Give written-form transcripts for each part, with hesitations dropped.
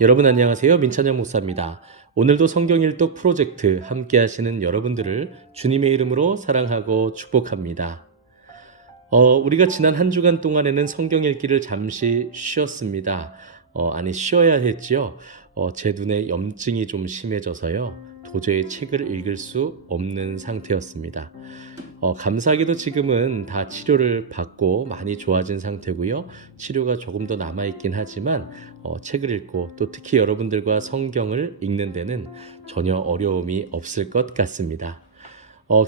여러분 안녕하세요. 민찬영 목사입니다. 오늘도 성경 일독 프로젝트 함께 하시는 여러분들을 주님의 이름으로 사랑하고 축복합니다. 우리가 지난 한 주간 동안에는 성경 읽기를 잠시 쉬었습니다. 쉬어야 했지요. 제 눈에 염증이 좀 심해져서요. 도저히 책을 읽을 수 없는 상태였습니다. 감사하게도 지금은 다 치료를 받고 많이 좋아진 상태고요. 치료가 조금 더 남아있긴 하지만 책을 읽고 또 특히 여러분들과 성경을 읽는 데는 전혀 어려움이 없을 것 같습니다.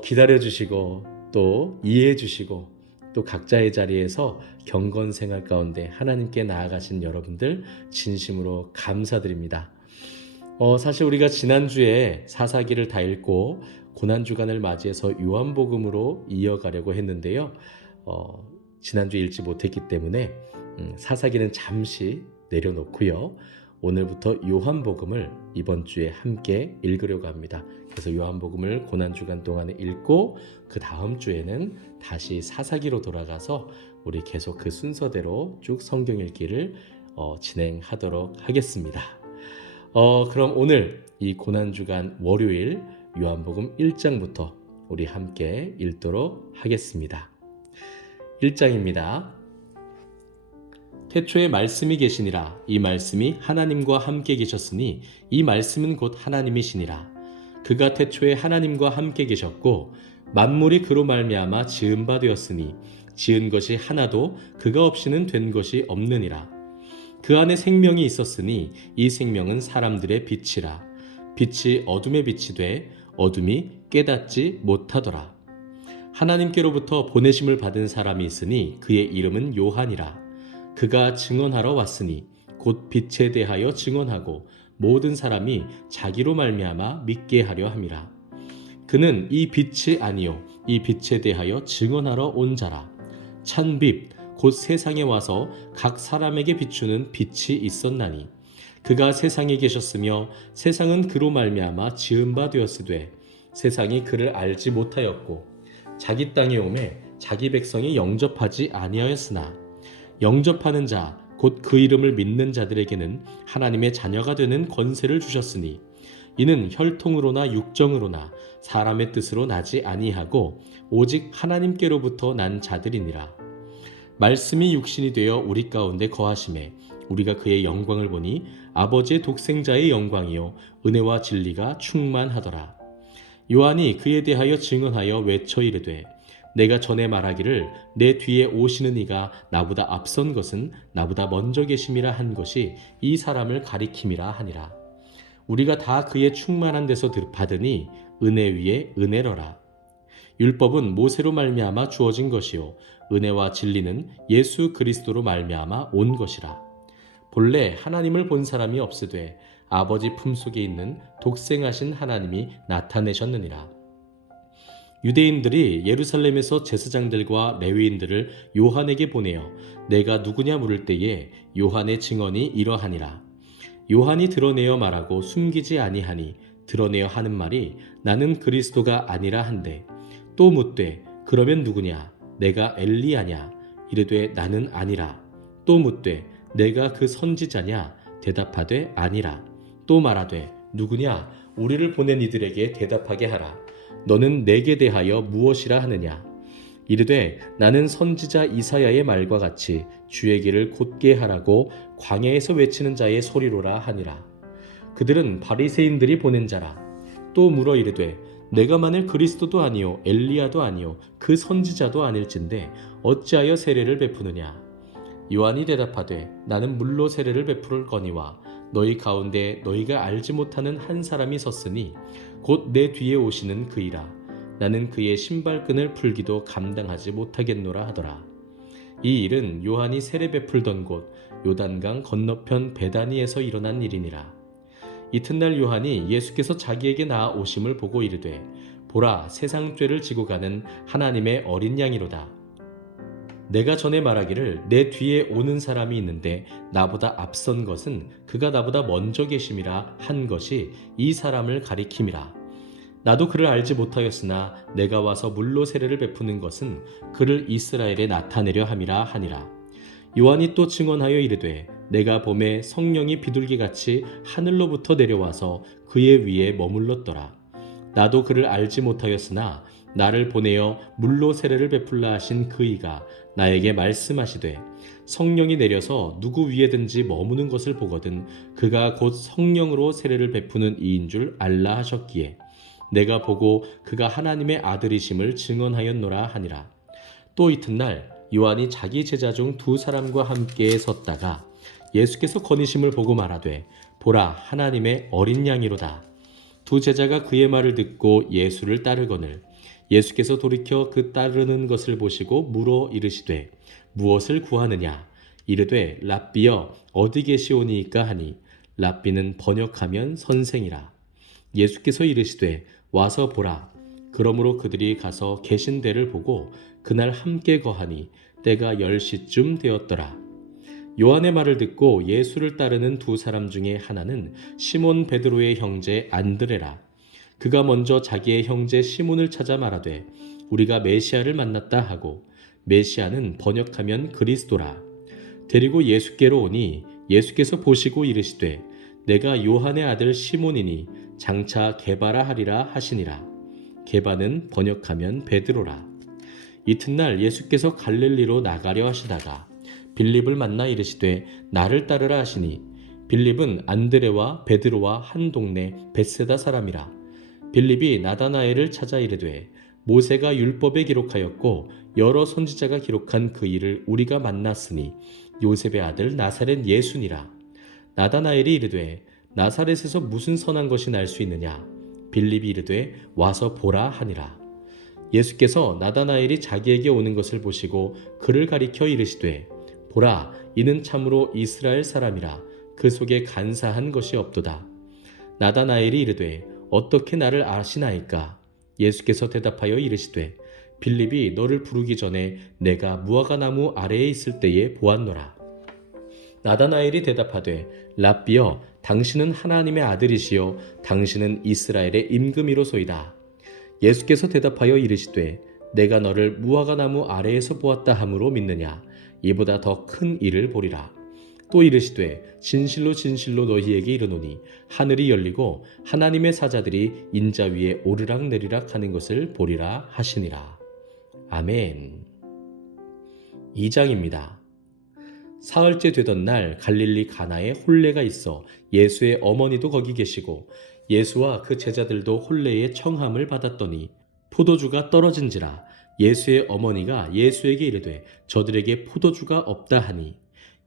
기다려주시고 또 이해해주시고 또 각자의 자리에서 경건 생활 가운데 하나님께 나아가신 여러분들 진심으로 감사드립니다. 사실 우리가 지난주에 사사기를 다 읽고 고난주간을 맞이해서 요한복음으로 이어가려고 했는데요. 지난주에 읽지 못했기 때문에 사사기는 잠시 내려놓고요. 오늘부터 요한복음을 이번 주에 함께 읽으려고 합니다. 그래서 요한복음을 고난주간 동안에 읽고 그 다음 주에는 다시 사사기로 돌아가서 우리 계속 그 순서대로 쭉 성경 읽기를 진행하도록 하겠습니다. 그럼 오늘 이 고난주간 월요일 요한복음 1장부터 우리 함께 읽도록 하겠습니다. 1장입니다. 태초에 말씀이 계시니라. 이 말씀이 하나님과 함께 계셨으니 이 말씀은 곧 하나님이시니라. 그가 태초에 하나님과 함께 계셨고 만물이 그로 말미암아 지은 바 되었으니 지은 것이 하나도 그가 없이는 된 것이 없느니라. 그 안에 생명이 있었으니 이 생명은 사람들의 빛이라. 빛이 어둠에 빛이 돼 어둠이 깨닫지 못하더라. 하나님께로부터 보내심을 받은 사람이 있으니 그의 이름은 요한이라. 그가 증언하러 왔으니 곧 빛에 대하여 증언하고 모든 사람이 자기로 말미암아 믿게 하려 함이라. 그는 이 빛이 아니요 이 빛에 대하여 증언하러 온 자라. 찬빛 곧 세상에 와서 각 사람에게 비추는 빛이 있었나니 그가 세상에 계셨으며 세상은 그로 말미암아 지은 바 되었으되 세상이 그를 알지 못하였고 자기 땅에 오매 자기 백성이 영접하지 아니하였으나 영접하는 자 곧 그 이름을 믿는 자들에게는 하나님의 자녀가 되는 권세를 주셨으니 이는 혈통으로나 육정으로나 사람의 뜻으로 나지 아니하고 오직 하나님께로부터 난 자들이니라. 말씀이 육신이 되어 우리 가운데 거하심에 우리가 그의 영광을 보니 아버지의 독생자의 영광이요 은혜와 진리가 충만하더라. 요한이 그에 대하여 증언하여 외쳐 이르되 내가 전에 말하기를 내 뒤에 오시는 이가 나보다 앞선 것은 나보다 먼저 계심이라 한 것이 이 사람을 가리킴이라 하니라. 우리가 다 그의 충만한 데서 받으니 은혜 위에 은혜로라. 율법은 모세로 말미암아 주어진 것이요 은혜와 진리는 예수 그리스도로 말미암아 온 것이라. 본래 하나님을 본 사람이 없으되 아버지 품속에 있는 독생하신 하나님이 나타내셨느니라. 유대인들이 예루살렘에서 제사장들과 레위인들을 요한에게 보내어 내가 누구냐 물을 때에 요한의 증언이 이러하니라. 요한이 드러내어 말하고 숨기지 아니하니 드러내어 하는 말이 나는 그리스도가 아니라 한데 또 묻되 그러면 누구냐 내가 엘리야냐 이르되 나는 아니라. 또 묻되 내가 그 선지자냐 대답하되 아니라. 또 말하되 누구냐 우리를 보낸 이들에게 대답하게 하라. 너는 내게 대하여 무엇이라 하느냐. 이르되 나는 선지자 이사야의 말과 같이 주의 길을 곧게 하라고 광야에서 외치는 자의 소리로라 하니라. 그들은 바리새인들이 보낸 자라. 또 물어 이르되 내가 만일 그리스도도 아니요 엘리야도 아니요 그 선지자도 아닐진데 어찌하여 세례를 베푸느냐. 요한이 대답하되 나는 물로 세례를 베풀거니와 너희 가운데 너희가 알지 못하는 한 사람이 섰으니 곧 내 뒤에 오시는 그이라. 나는 그의 신발끈을 풀기도 감당하지 못하겠노라 하더라. 이 일은 요한이 세례 베풀던 곳 요단강 건너편 베다니에서 일어난 일이니라. 이튿날 요한이 예수께서 자기에게 나아오심을 보고 이르되 보라 세상 죄를 지고 가는 하나님의 어린 양이로다. 내가 전에 말하기를 내 뒤에 오는 사람이 있는데 나보다 앞선 것은 그가 나보다 먼저 계심이라 한 것이 이 사람을 가리킴이라. 나도 그를 알지 못하였으나 내가 와서 물로 세례를 베푸는 것은 그를 이스라엘에 나타내려 함이라 하니라. 요한이 또 증언하여 이르되 내가 보매 성령이 비둘기같이 하늘로부터 내려와서 그의 위에 머물렀더라. 나도 그를 알지 못하였으나 나를 보내어 물로 세례를 베풀라 하신 그이가 나에게 말씀하시되 성령이 내려서 누구 위에든지 머무는 것을 보거든 그가 곧 성령으로 세례를 베푸는 이인 줄 알라 하셨기에 내가 보고 그가 하나님의 아들이심을 증언하였노라 하니라. 또 이튿날 요한이 자기 제자 중 두 사람과 함께 섰다가 예수께서 거니심을 보고 말하되 보라 하나님의 어린 양이로다. 두 제자가 그의 말을 듣고 예수를 따르거늘 예수께서 돌이켜 그 따르는 것을 보시고 물어 이르시되 무엇을 구하느냐. 이르되 랍비여 어디 계시오니이까 하니 랍비는 번역하면 선생이라. 예수께서 이르시되 와서 보라. 그러므로 그들이 가서 계신 데를 보고 그날 함께 거하니 때가 10시쯤 되었더라. 요한의 말을 듣고 예수를 따르는 두 사람 중에 하나는 시몬 베드로의 형제 안드레라. 그가 먼저 자기의 형제 시몬을 찾아 말하되 우리가 메시아를 만났다 하고 메시아는 번역하면 그리스도라. 데리고 예수께로 오니 예수께서 보시고 이르시되 내가 요한의 아들 시몬이니 장차 게바라 하리라 하시니라. 게바는 번역하면 베드로라. 이튿날 예수께서 갈릴리로 나가려 하시다가 빌립을 만나 이르시되 나를 따르라 하시니 빌립은 안드레와 베드로와 한 동네 벳세다 사람이라. 빌립이 나다나엘을 찾아 이르되 모세가 율법에 기록하였고 여러 선지자가 기록한 그 일을 우리가 만났으니 요셉의 아들 나사렛 예수니라. 나다나엘이 이르되 나사렛에서 무슨 선한 것이 날 수 있느냐. 빌립이 이르되 와서 보라 하니라. 예수께서 나다나엘이 자기에게 오는 것을 보시고 그를 가리켜 이르시되 보라 이는 참으로 이스라엘 사람이라. 그 속에 간사한 것이 없도다. 나다나엘이 이르되 어떻게 나를 아시나이까. 예수께서 대답하여 이르시되 빌립이 너를 부르기 전에 내가 무화과나무 아래에 있을 때에 보았노라. 나다나엘이 대답하되 랍비여 당신은 하나님의 아들이시요 당신은 이스라엘의 임금이로소이다. 예수께서 대답하여 이르시되 내가 너를 무화과나무 아래에서 보았다 함으로 믿느냐. 이보다 더 큰 일을 보리라. 또 이르시되 진실로 진실로 너희에게 이르노니 하늘이 열리고 하나님의 사자들이 인자 위에 오르락내리락 하는 것을 보리라 하시니라. 아멘. 2장입니다. 사흘째 되던 날 갈릴리 가나에 혼례가 있어 예수의 어머니도 거기 계시고 예수와 그 제자들도 혼례의 청함을 받았더니 포도주가 떨어진지라. 예수의 어머니가 예수에게 이르되 저들에게 포도주가 없다 하니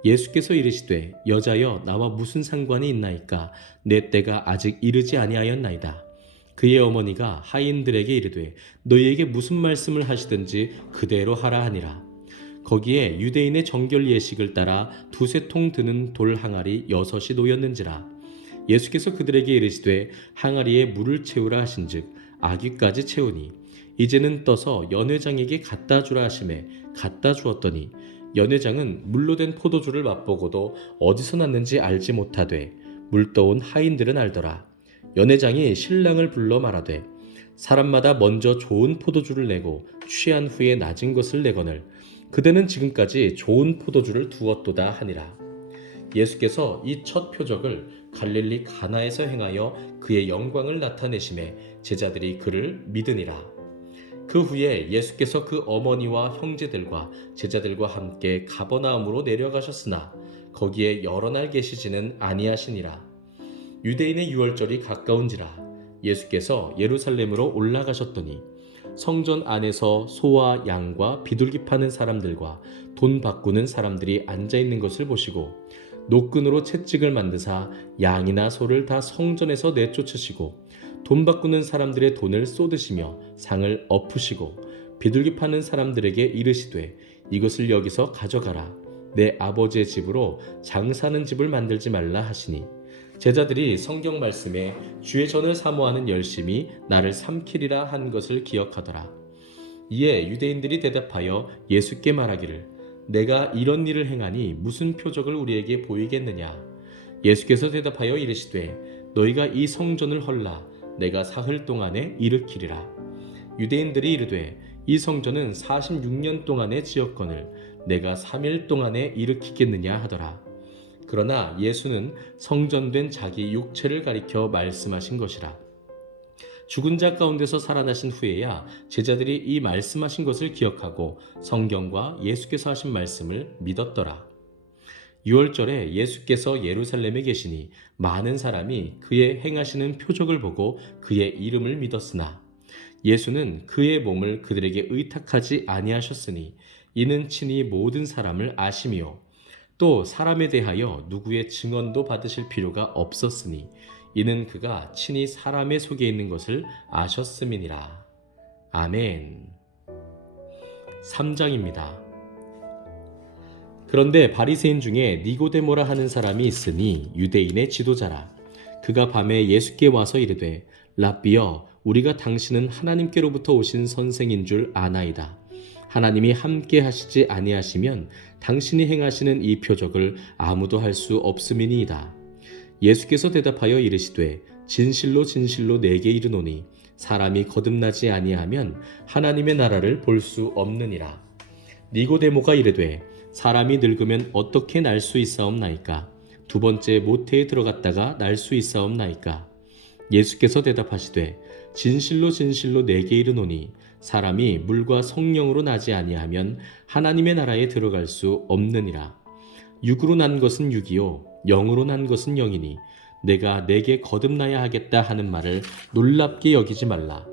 예수께서 이르시되 여자여 나와 무슨 상관이 있나이까. 내 때가 아직 이르지 아니하였나이다. 그의 어머니가 하인들에게 이르되 너희에게 무슨 말씀을 하시든지 그대로 하라 하니라. 거기에 유대인의 정결 예식을 따라 두세 통 드는 돌 항아리 6이 놓였는지라. 예수께서 그들에게 이르시되 항아리에 물을 채우라 하신즉 아귀까지 채우니 이제는 떠서 연회장에게 갖다 주라 하시매 갖다 주었더니 연회장은 물로 된 포도주를 맛보고도 어디서 났는지 알지 못하되 물 떠온 하인들은 알더라. 연회장이 신랑을 불러 말하되 사람마다 먼저 좋은 포도주를 내고 취한 후에 낮은 것을 내거늘 그대는 지금까지 좋은 포도주를 두었도다 하니라. 예수께서 이 첫 표적을 갈릴리 가나에서 행하여 그의 영광을 나타내심에 제자들이 그를 믿으니라. 그 후에 예수께서 그 어머니와 형제들과 제자들과 함께 가버나움으로 내려가셨으나 거기에 여러 날 계시지는 아니하시니라. 유대인의 유월절이 가까운지라. 예수께서 예루살렘으로 올라가셨더니 성전 안에서 소와 양과 비둘기 파는 사람들과 돈 바꾸는 사람들이 앉아있는 것을 보시고 노끈으로 채찍을 만드사 양이나 소를 다 성전에서 내쫓으시고 돈 바꾸는 사람들의 돈을 쏟으시며 상을 엎으시고 비둘기 파는 사람들에게 이르시되 이것을 여기서 가져가라. 내 아버지의 집으로 장사하는 집을 만들지 말라 하시니 제자들이 성경 말씀에 주의 전을 사모하는 열심이 나를 삼키리라 한 것을 기억하더라. 이에 유대인들이 대답하여 예수께 말하기를 내가 이런 일을 행하니 무슨 표적을 우리에게 보이겠느냐. 예수께서 대답하여 이르시되 너희가 이 성전을 헐라 내가 사흘 동안에 일으키리라. 유대인들이 이르되 이 성전은 46년 동안에 지었거늘 내가 3일 동안에 일으키겠느냐 하더라. 그러나 예수는 성전된 자기 육체를 가리켜 말씀하신 것이라. 죽은 자 가운데서 살아나신 후에야 제자들이 이 말씀하신 것을 기억하고 성경과 예수께서 하신 말씀을 믿었더라. 유월절에 예수께서 예루살렘에 계시니 많은 사람이 그의 행하시는 표적을 보고 그의 이름을 믿었으나 예수는 그의 몸을 그들에게 의탁하지 아니하셨으니 이는 친히 모든 사람을 아심이요 또 사람에 대하여 누구의 증언도 받으실 필요가 없었으니 이는 그가 친히 사람의 속에 있는 것을 아셨음이니라. 아멘. 3장입니다. 그런데 바리새인 중에 니고데모라 하는 사람이 있으니 유대인의 지도자라. 그가 밤에 예수께 와서 이르되 랍비여 우리가 당신은 하나님께로부터 오신 선생인 줄 아나이다. 하나님이 함께 하시지 아니하시면 당신이 행하시는 이 표적을 아무도 할 수 없음이니이다. 예수께서 대답하여 이르시되 진실로 진실로 내게 이르노니 사람이 거듭나지 아니하면 하나님의 나라를 볼 수 없느니라. 니고데모가 이르되 사람이 늙으면 어떻게 날 수 있사옵나이까? 두 번째 모태에 들어갔다가 날 수 있사옵나이까? 예수께서 대답하시되 진실로 진실로 내게 이르노니 사람이 물과 성령으로 나지 아니하면 하나님의 나라에 들어갈 수 없느니라. 육으로 난 것은 육이요 영으로 난 것은 영이니 내가 내게 거듭나야 하겠다 하는 말을 놀랍게 여기지 말라.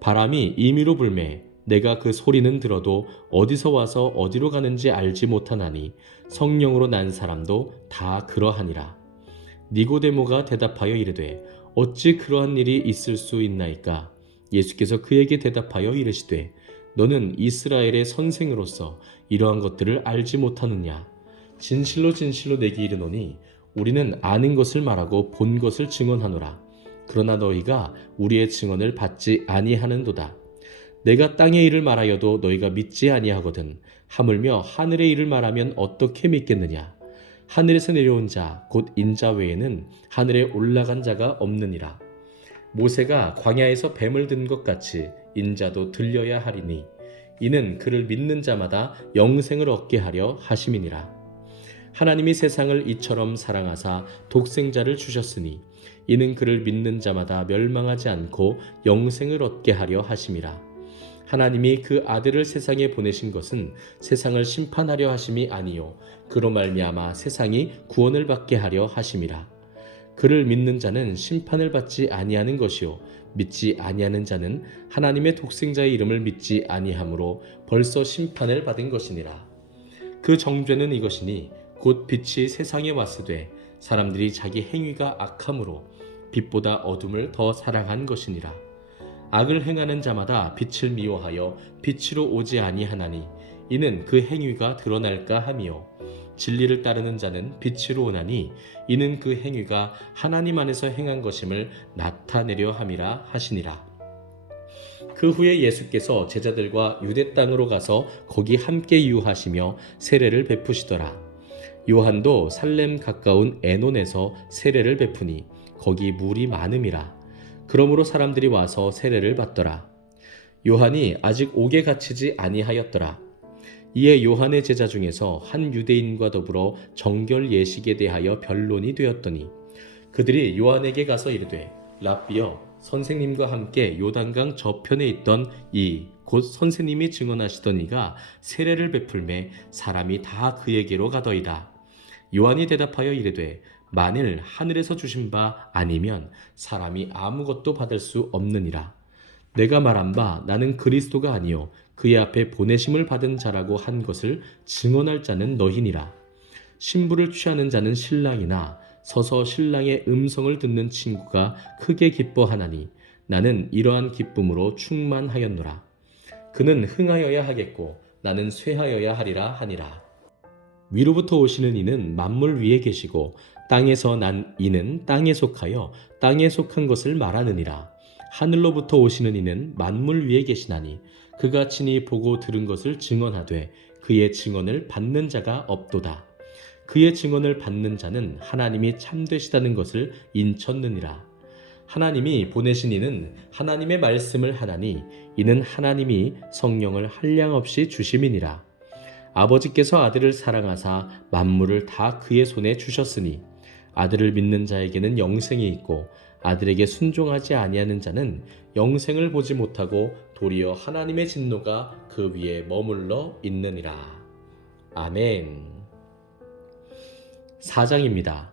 바람이 임의로 불매 내가 그 소리는 들어도 어디서 와서 어디로 가는지 알지 못하나니 성령으로 난 사람도 다 그러하니라. 니고데모가 대답하여 이르되 어찌 그러한 일이 있을 수 있나이까? 예수께서 그에게 대답하여 이르시되 너는 이스라엘의 선생으로서 이러한 것들을 알지 못하느냐? 진실로 진실로 내게 이르노니 우리는 아는 것을 말하고 본 것을 증언하노라. 그러나 너희가 우리의 증언을 받지 아니하는도다. 내가 땅의 일을 말하여도 너희가 믿지 아니하거든. 하물며 하늘의 일을 말하면 어떻게 믿겠느냐? 하늘에서 내려온 자 곧 인자 외에는 하늘에 올라간 자가 없느니라. 모세가 광야에서 뱀을 든 것 같이 인자도 들려야 하리니 이는 그를 믿는 자마다 영생을 얻게 하려 하심이니라. 하나님이 세상을 이처럼 사랑하사 독생자를 주셨으니 이는 그를 믿는 자마다 멸망하지 않고 영생을 얻게 하려 하심이라. 하나님이 그 아들을 세상에 보내신 것은 세상을 심판하려 하심이 아니요 그로 말미암아 세상이 구원을 받게 하려 하심이라. 그를 믿는 자는 심판을 받지 아니하는 것이요 믿지 아니하는 자는 하나님의 독생자의 이름을 믿지 아니하므로 벌써 심판을 받은 것이니라. 그 정죄는 이것이니 곧 빛이 세상에 왔으되 사람들이 자기 행위가 악함으로 빛보다 어둠을 더 사랑한 것이니라. 악을 행하는 자마다 빛을 미워하여 빛으로 오지 아니하나니 이는 그 행위가 드러날까 함이요 진리를 따르는 자는 빛으로 오나니 이는 그 행위가 하나님 안에서 행한 것임을 나타내려 함이라 하시니라. 그 후에 예수께서 제자들과 유대 땅으로 가서 거기 함께 유하시며 세례를 베푸시더라. 요한도 살렘 가까운 에논에서 세례를 베푸니 거기 물이 많음이라. 그러므로 사람들이 와서 세례를 받더라. 요한이 아직 옥에 갇히지 아니하였더라. 이에 요한의 제자 중에서 한 유대인과 더불어 정결 예식에 대하여 변론이 되었더니 그들이 요한에게 가서 이르되 랍비여 선생님과 함께 요단강 저편에 있던 이 곧 선생님이 증언하시던 이가 세례를 베풀매 사람이 다 그에게로 가더이다. 요한이 대답하여 이르되 만일 하늘에서 주신 바 아니면 사람이 아무것도 받을 수 없느니라. 내가 말한 바 나는 그리스도가 아니요 그의 앞에 보내심을 받은 자라고 한 것을 증언할 자는 너희니라. 신부를 취하는 자는 신랑이나 서서 신랑의 음성을 듣는 친구가 크게 기뻐하나니 나는 이러한 기쁨으로 충만하였노라. 그는 흥하여야 하겠고 나는 쇠하여야 하리라 하니라. 위로부터 오시는 이는 만물 위에 계시고 땅에서 난 이는 땅에 속하여 땅에 속한 것을 말하느니라. 하늘로부터 오시는 이는 만물 위에 계시나니 그가 친히 보고 들은 것을 증언하되 그의 증언을 받는 자가 없도다. 그의 증언을 받는 자는 하나님이 참되시다는 것을 인쳤느니라. 하나님이 보내신 이는 하나님의 말씀을 하나니 이는 하나님이 성령을 한량없이 주심이니라. 아버지께서 아들을 사랑하사 만물을 다 그의 손에 주셨으니 아들을 믿는 자에게는 영생이 있고 아들에게 순종하지 아니하는 자는 영생을 보지 못하고 도리어 하나님의 진노가 그 위에 머물러 있느니라. 아멘. 4장입니다.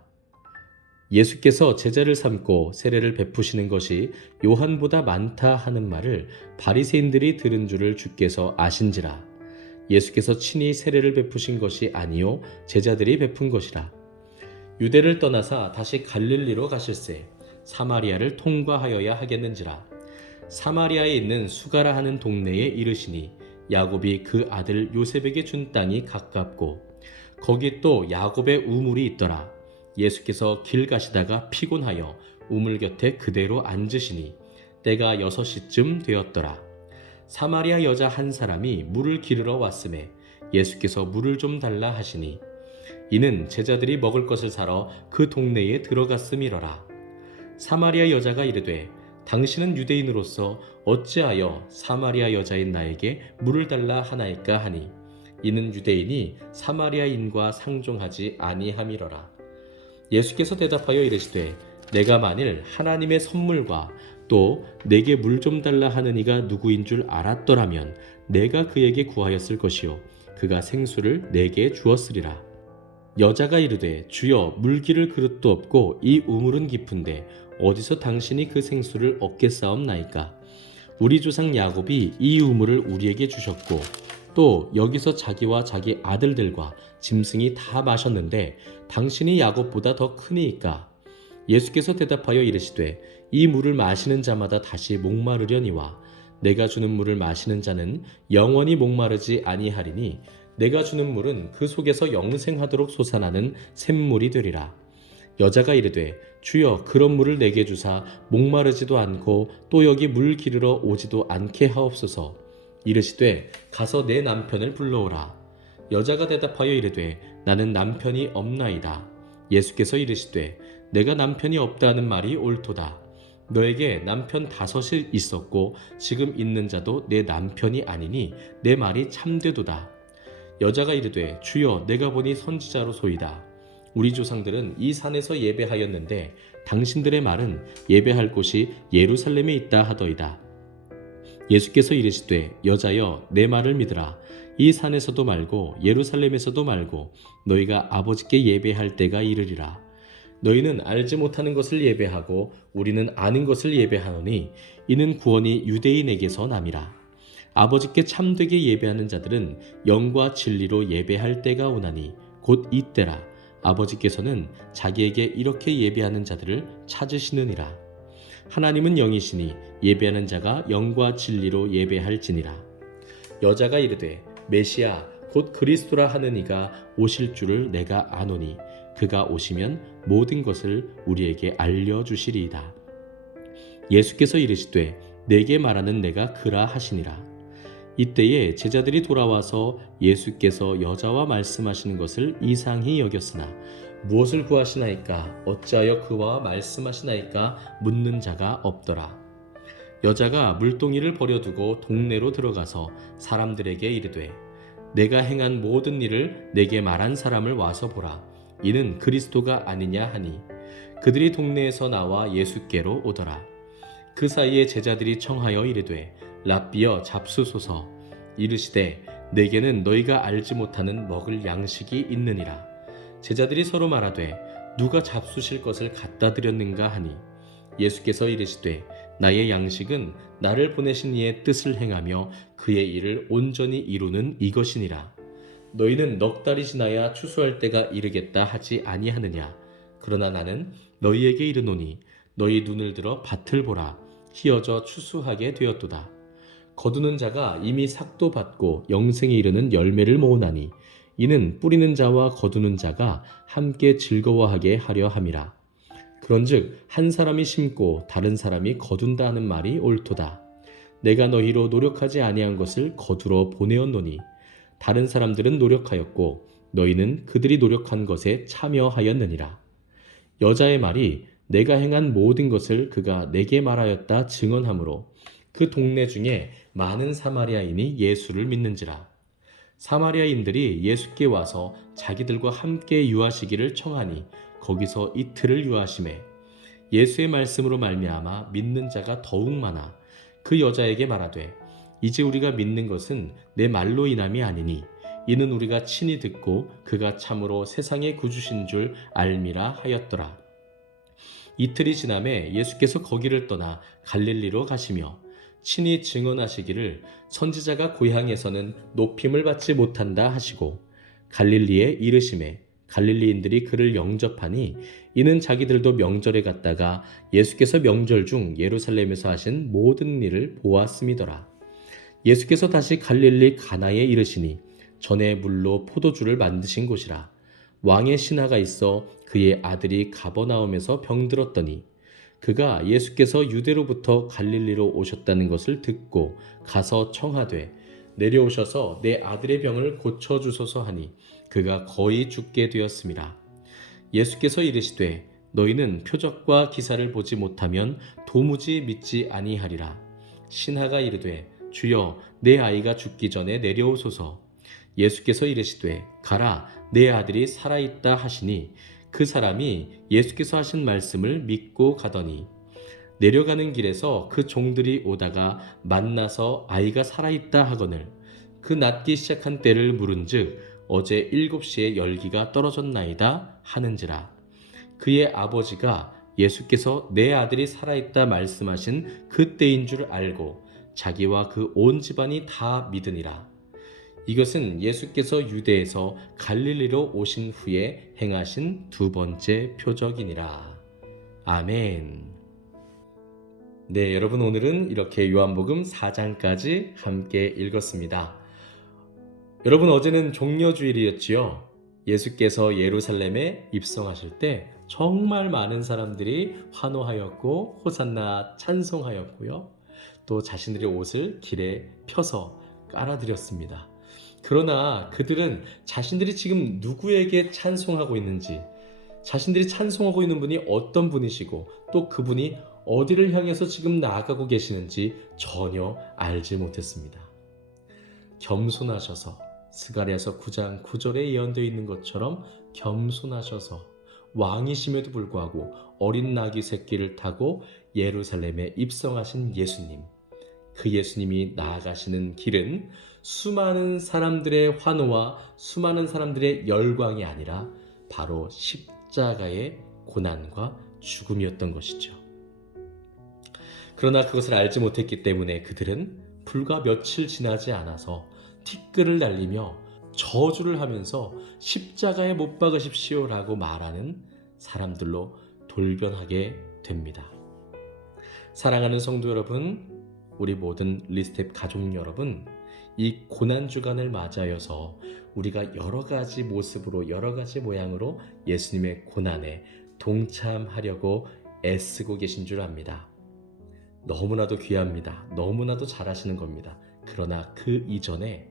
예수께서 제자를 삼고 세례를 베푸시는 것이 요한보다 많다 하는 말을 바리새인들이 들은 줄을 주께서 아신지라. 예수께서 친히 세례를 베푸신 것이 아니요 제자들이 베푼 것이라. 유대를 떠나사 다시 갈릴리로 가실새 사마리아를 통과하여야 하겠는지라. 사마리아에 있는 수가라 하는 동네에 이르시니 야곱이 그 아들 요셉에게 준 땅이 가깝고 거기 또 야곱의 우물이 있더라. 예수께서 길 가시다가 피곤하여 우물 곁에 그대로 앉으시니 때가 6시쯤 되었더라. 사마리아 여자 한 사람이 물을 기르러 왔음에 예수께서 물을 좀 달라 하시니 이는 제자들이 먹을 것을 사러 그 동네에 들어갔음이러라. 사마리아 여자가 이르되 당신은 유대인으로서 어찌하여 사마리아 여자인 나에게 물을 달라 하나이까 하니 이는 유대인이 사마리아인과 상종하지 아니함이러라. 예수께서 대답하여 이르시되 내가 만일 하나님의 선물과 또 내게 물 좀 달라 하는 이가 누구인 줄 알았더라면 내가 그에게 구하였을 것이요 그가 생수를 내게 주었으리라. 여자가 이르되 주여 물 기를 그릇도 없고 이 우물은 깊은데 어디서 당신이 그 생수를 얻겠사옵나이까. 우리 조상 야곱이 이 우물을 우리에게 주셨고 또 여기서 자기와 자기 아들들과 짐승이 다 마셨는데 당신이 야곱보다 더 크니이까. 예수께서 대답하여 이르시되 이 물을 마시는 자마다 다시 목마르려니와 내가 주는 물을 마시는 자는 영원히 목마르지 아니하리니 내가 주는 물은 그 속에서 영생하도록 솟아나는 샘물이 되리라. 여자가 이르되 주여 그런 물을 내게 주사 목마르지도 않고 또 여기 물 기르러 오지도 않게 하옵소서. 이르시되 가서 내 남편을 불러오라. 여자가 대답하여 이르되 나는 남편이 없나이다. 예수께서 이르시되 내가 남편이 없다는 말이 옳도다. 너에게 남편 5이 있었고 지금 있는 자도 내 남편이 아니니 내 말이 참되도다. 여자가 이르되 주여 내가 보니 선지자로소이다. 우리 조상들은 이 산에서 예배하였는데 당신들의 말은 예배할 곳이 예루살렘에 있다 하더이다. 예수께서 이르시되 여자여 내 말을 믿으라. 이 산에서도 말고 예루살렘에서도 말고 너희가 아버지께 예배할 때가 이르리라. 너희는 알지 못하는 것을 예배하고 우리는 아는 것을 예배하노니 이는 구원이 유대인에게서 남이라. 아버지께 참되게 예배하는 자들은 영과 진리로 예배할 때가 오나니 곧 이때라. 아버지께서는 자기에게 이렇게 예배하는 자들을 찾으시느니라. 하나님은 영이시니 예배하는 자가 영과 진리로 예배할지니라. 여자가 이르되 메시아 곧 그리스도라 하는 이가 오실 줄을 내가 아노니 그가 오시면 모든 것을 우리에게 알려주시리이다. 예수께서 이르시되 내게 말하는 내가 그라 하시니라. 이때에 제자들이 돌아와서 예수께서 여자와 말씀하시는 것을 이상히 여겼으나 무엇을 구하시나이까 어찌하여 그와 말씀하시나이까 묻는 자가 없더라. 여자가 물동이를 버려두고 동네로 들어가서 사람들에게 이르되 내가 행한 모든 일을 내게 말한 사람을 와서 보라. 이는 그리스도가 아니냐 하니 그들이 동네에서 나와 예수께로 오더라. 그 사이에 제자들이 청하여 이르되 랍비여 잡수소서. 이르시되 내게는 너희가 알지 못하는 먹을 양식이 있느니라. 제자들이 서로 말하되 누가 잡수실 것을 갖다 드렸는가 하니 예수께서 이르시되 나의 양식은 나를 보내신 이의 뜻을 행하며 그의 일을 온전히 이루는 이것이니라. 너희는 넉 달이 지나야 추수할 때가 이르겠다 하지 아니하느냐. 그러나 나는 너희에게 이르노니 너희 눈을 들어 밭을 보라. 희어져 추수하게 되었도다. 거두는 자가 이미 삭도 받고 영생에 이르는 열매를 모으나니 이는 뿌리는 자와 거두는 자가 함께 즐거워하게 하려 함이라. 그런즉 한 사람이 심고 다른 사람이 거둔다 하는 말이 옳도다. 내가 너희로 노력하지 아니한 것을 거두러 보내었노니 다른 사람들은 노력하였고 너희는 그들이 노력한 것에 참여하였느니라. 여자의 말이 내가 행한 모든 것을 그가 내게 말하였다 증언하므로 그 동네 중에 많은 사마리아인이 예수를 믿는지라. 사마리아인들이 예수께 와서 자기들과 함께 유하시기를 청하니 거기서 이틀을 유하심에 예수의 말씀으로 말미암아 믿는 자가 더욱 많아 그 여자에게 말하되 이제 우리가 믿는 것은 내 말로 인함이 아니니 이는 우리가 친히 듣고 그가 참으로 세상의 구주신 줄 알미라 하였더라. 이틀이 지남에 예수께서 거기를 떠나 갈릴리로 가시며 친히 증언하시기를 선지자가 고향에서는 높임을 받지 못한다 하시고 갈릴리에 이르심에 갈릴리인들이 그를 영접하니 이는 자기들도 명절에 갔다가 예수께서 명절 중 예루살렘에서 하신 모든 일을 보았음이더라. 예수께서 다시 갈릴리 가나에 이르시니 전에 물로 포도주를 만드신 곳이라. 왕의 신하가 있어 그의 아들이 가버나움에서 병들었더니 그가 예수께서 유대로부터 갈릴리로 오셨다는 것을 듣고 가서 청하되 내려오셔서 내 아들의 병을 고쳐주소서 하니 그가 거의 죽게 되었음이라. 예수께서 이르시되 너희는 표적과 기사를 보지 못하면 도무지 믿지 아니하리라. 신하가 이르되 주여 내 아이가 죽기 전에 내려오소서. 예수께서 이르시되 가라 내 아들이 살아있다 하시니 그 사람이 예수께서 하신 말씀을 믿고 가더니 내려가는 길에서 그 종들이 오다가 만나서 아이가 살아있다 하거늘 그 낫기 시작한 때를 물은즉 어제 7시에 열기가 떨어졌나이다 하는지라. 그의 아버지가 예수께서 내 아들이 살아있다 말씀하신 그때인 줄 알고 자기와 그 온 집안이 다 믿으니라. 이것은 예수께서 유대에서 갈릴리로 오신 후에 행하신 두 번째 표적이니라. 아멘. 네, 여러분 오늘은 이렇게 요한복음 4장까지 함께 읽었습니다. 여러분 어제는 종려주일이었지요. 예수께서 예루살렘에 입성하실 때 정말 많은 사람들이 환호하였고 호산나 찬송하였고요. 또 자신들의 옷을 길에 펴서 깔아드렸습니다. 그러나 그들은 자신들이 지금 누구에게 찬송하고 있는지, 자신들이 찬송하고 있는 분이 어떤 분이시고 또 그분이 어디를 향해서 지금 나아가고 계시는지 전혀 알지 못했습니다. 겸손하셔서 스가랴서 9장 9절에 예언되어 있는 것처럼 겸손하셔서 왕이심에도 불구하고 어린 나귀 새끼를 타고 예루살렘에 입성하신 예수님, 그 예수님이 나아가시는 길은 수많은 사람들의 환호와 수많은 사람들의 열광이 아니라 바로 십자가의 고난과 죽음이었던 것이죠. 그러나 그것을 알지 못했기 때문에 그들은 불과 며칠 지나지 않아서 티끌을 날리며 저주를 하면서 십자가에 못 박으십시오 라고 말하는 사람들로 돌변하게 됩니다. 사랑하는 성도 여러분, 우리 모든 리스텝 가족 여러분, 이 고난주간을 맞아여서 우리가 여러 가지 모습으로 여러 가지 모양으로 예수님의 고난에 동참하려고 애쓰고 계신 줄 압니다. 너무나도 귀합니다. 너무나도 잘하시는 겁니다. 그러나 그 이전에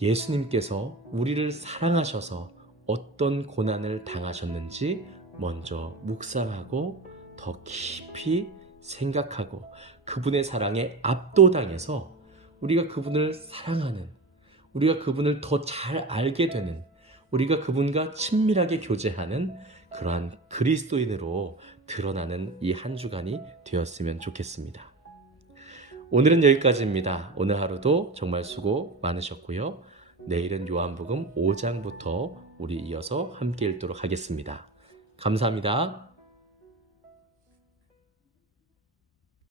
예수님께서 우리를 사랑하셔서 어떤 고난을 당하셨는지 먼저 묵상하고 더 깊이 생각하고 그분의 사랑에 압도당해서 우리가 그분을 사랑하는, 우리가 그분을 더 잘 알게 되는, 우리가 그분과 친밀하게 교제하는 그러한 그리스도인으로 드러나는 이 한 주간이 되었으면 좋겠습니다. 오늘은 여기까지입니다. 오늘 하루도 정말 수고 많으셨고요. 내일은 요한복음 5장부터 우리 이어서 함께 읽도록 하겠습니다. 감사합니다.